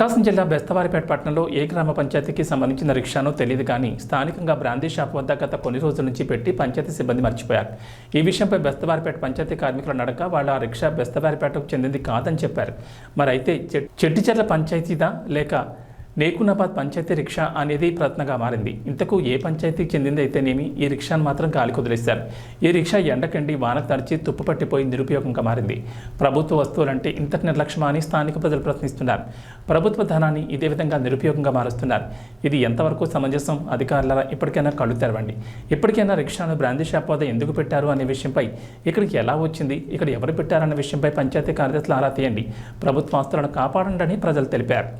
ప్రకాశం జిల్లా బెస్తవారిపేట పట్టణంలో ఏ గ్రామ పంచాయతీకి సంబంధించిన రిక్షానో తెలియదు కానీ స్థానికంగా బ్రాందీ షాప్ వద్ద గత కొన్ని రోజుల నుంచి పెట్టి పంచాయతీ సిబ్బంది మర్చిపోయారు. ఈ విషయంపై బెస్తవారిపేట పంచాయతీ కార్మికుల నడక వాళ్ళ ఆ రిక్షా బెస్తవారిపేటకు చెందింది కాదని చెప్పారు. మరి అయితే చెట్టిచెర్ల పంచాయతీదా లేక నేకునాబాద్ పంచాయతీ రిక్షా అనేది ప్రశ్నగా మారింది. ఇంతకు ఏ పంచాయతీకి చెందింది అయితేనేమి ఈ రిక్షాను మాత్రం గాలి కుదిలేశారు. ఈ రిక్షా ఎండకండి వానకు తడిచి తుప్పు పట్టిపోయి నిరుపయోగంగా మారింది. ప్రభుత్వ వస్తువులంటే ఇంతటి నిర్లక్ష్యమా అని స్థానిక ప్రజలు ప్రశ్నిస్తున్నారు. ప్రభుత్వ ధనాన్ని ఇదే విధంగా నిరుపయోగంగా మారుస్తున్నారు. ఇది ఎంతవరకు సమంజసం? అధికారుల ఇప్పటికైనా కళ్ళు తెరవండి. ఇప్పటికైనా రిక్షాను బ్రాందీ షాప్ వద్ద ఎందుకు పెట్టారు అనే విషయంపై, ఇక్కడికి ఎలా వచ్చింది, ఇక్కడ ఎవరు పెట్టారన్న విషయంపై పంచాయతీ కార్యదర్శులు ఆరా తీయండి. ప్రభుత్వ ఆస్తులను కాపాడండి అని ప్రజలు తెలిపారు.